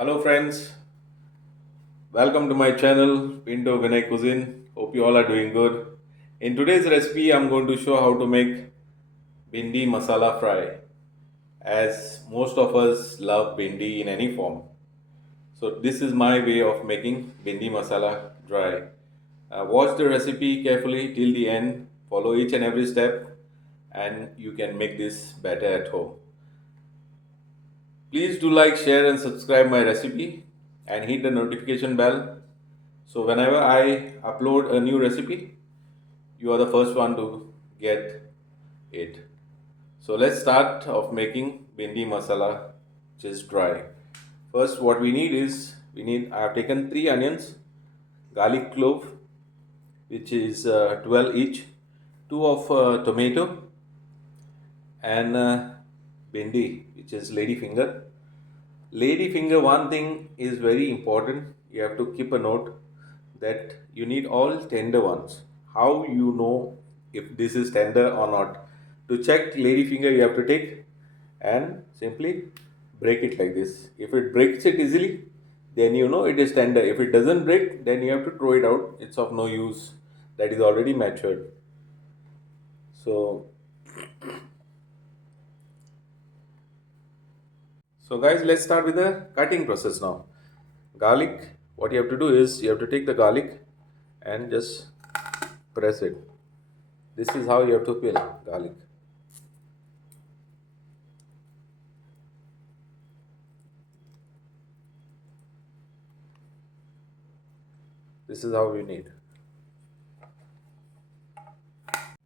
Hello friends, welcome to my channel Pinto Vinay Cuisine. Hope you all are doing good. In today's recipe, I'm going to show how to make Bhindi Masala fry, as most of us love bhindi in any form. So this is my way of making Bhindi Masala dry. Watch the recipe carefully till the end, follow each and every step, and you can make this better at home. Please do like, share, and subscribe my recipe and hit the notification bell. So whenever I upload a new recipe, you are the first one to get it. So let's start of making bhindi masala, which is dry. First, what we need is I have taken three onions, garlic clove, which is 12 each, two of tomato, and bhindi, which is lady finger. Lady finger, one thing is very important. You have to keep a note that you need all tender ones. How you know if this is tender or not? To check lady finger, you have to take and simply break it like this. If it breaks it easily, then you know it is tender. If it doesn't break, then you have to throw it out. It's of no use. That is already matured. So So guys, let's start with the cutting process now. Garlic, what you have to do is you have to take the garlic and just press it. This is how you have to peel garlic. This is how you need.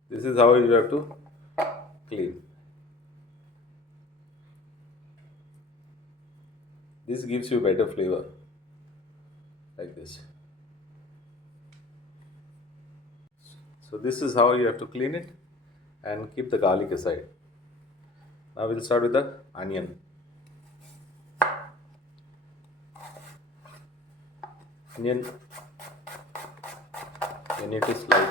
This is how you have to clean. This gives you better flavor like this. So this is how you have to clean it and keep the garlic aside. Now we'll start with the onion. Onion you need to slice.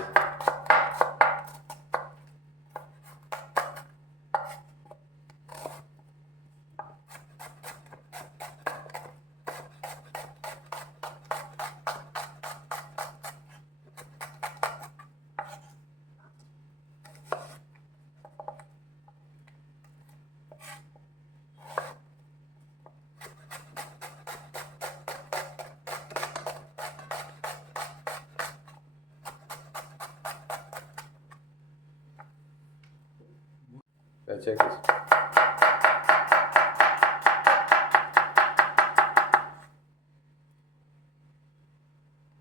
Check this.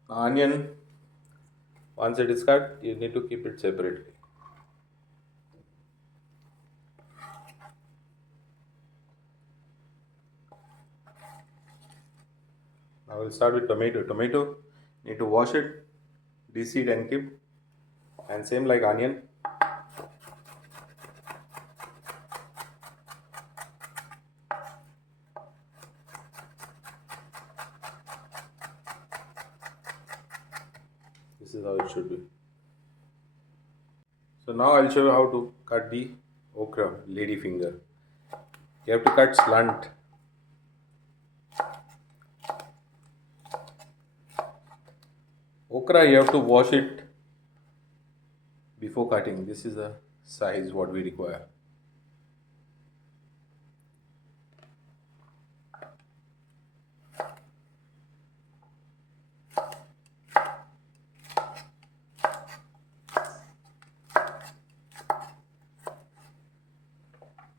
Onion, once it is cut, you need to keep it separately. Now we'll start with tomato. Tomato, need to wash it, de-seed and keep. And same like onion. This is how it should be. So now I'll show you how to cut the okra, lady finger. You have to cut slant. Okra, you have to wash it before cutting. This is the size what we require.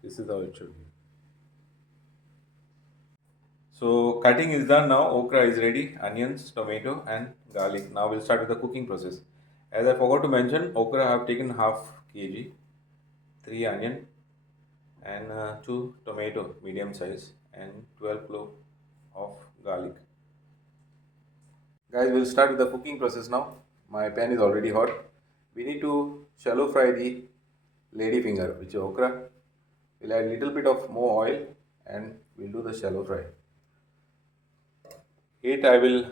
This is how it should be. So cutting is done now. Okra is ready. Onions, tomato and garlic. Now we'll start with the cooking process. As I forgot to mention, okra I have taken half kg, 3 onion and 2 tomato medium size and 12 clove of garlic. Guys, we'll start with the cooking process now. My pan is already hot. We need to shallow fry the lady finger, which is okra. We'll add little bit of more oil and we'll do the shallow fry. Heat I will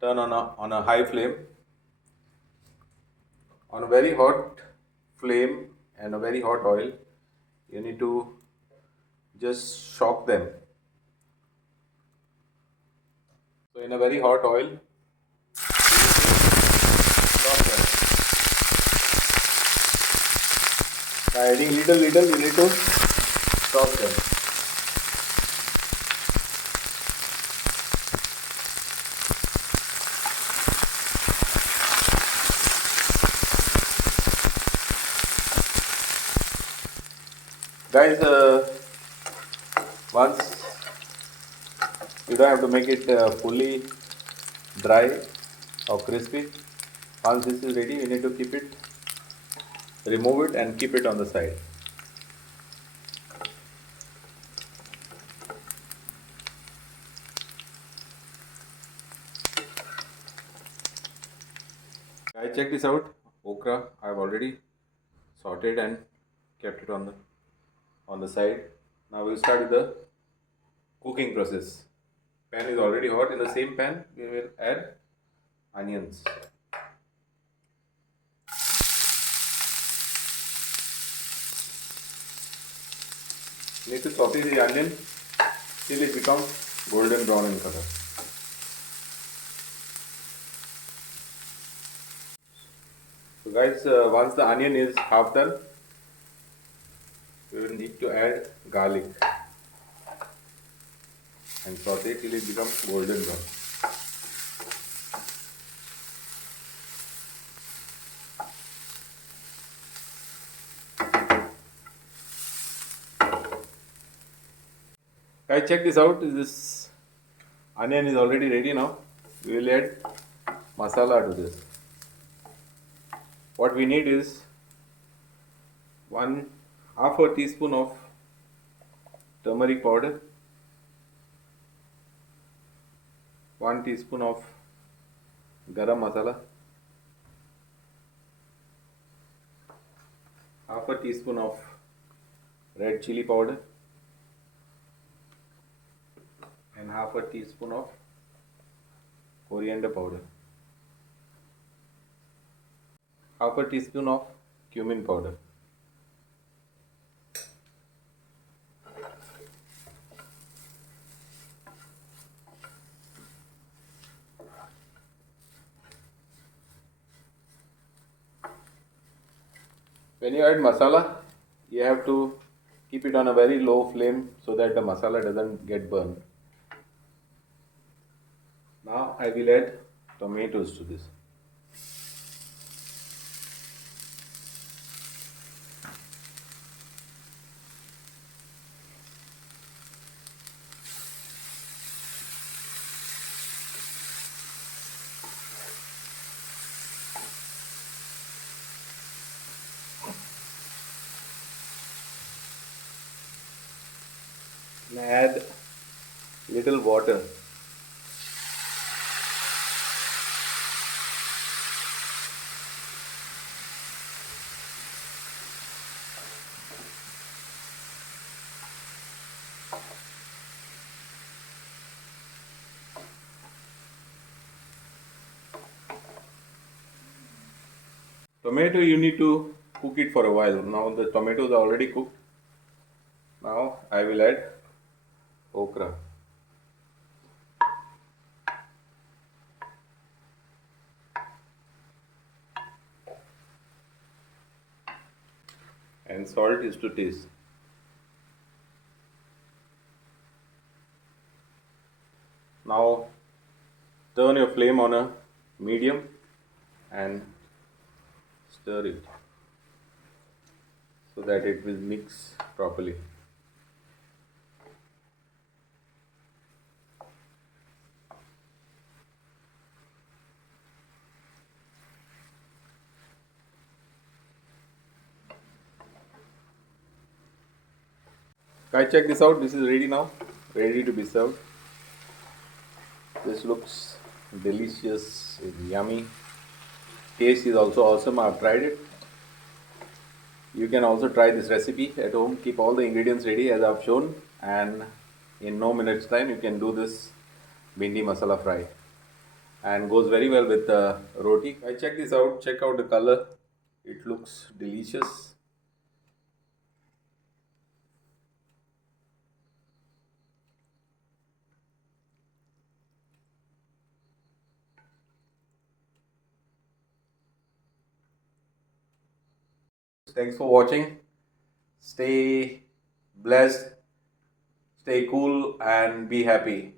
turn on a high flame. On a very hot flame and a very hot oil, you need to just shock them. So in a very hot oil, stop that. By adding little, you need to stop them. Guys, once you don't have to make it fully dry or crispy. Once this is ready, we need to keep it, remove it and keep it on the side. I check this out. Okra, I've already sorted and kept it on the side. Now we'll start with the cooking process. Pan is already hot. In the same pan, we will add onions. Need to saute the onion till it becomes golden brown in color. So guys, once the onion is half done, we will need to add garlic and saute till it becomes golden brown. Guys, check this out. This onion is already ready now. We will add masala to this. What we need is one half a teaspoon of turmeric powder, 1 teaspoon of garam masala, half a teaspoon of red chilli powder, and half a teaspoon of coriander powder, half a teaspoon of cumin powder. When you add masala, you have to keep it on a very low flame so that the masala doesn't get burned. Now I will add tomatoes to this. And add little water. Tomato, you need to cook it for a while. Now the tomatoes are already cooked. Now I will add okra. And salt is to taste. Now turn your flame on a medium and stir it so that it will mix properly. Guys, check this out. This is ready now, ready to be served. This looks delicious, yummy. Taste is also awesome. I've tried it. You can also try this recipe at home. Keep all the ingredients ready as I've shown, and in no minutes time you can do this bhindi masala fry, and goes very well with the roti. I check this out. Check out the color. It looks delicious. Thanks for watching. Stay blessed, stay cool, and be happy.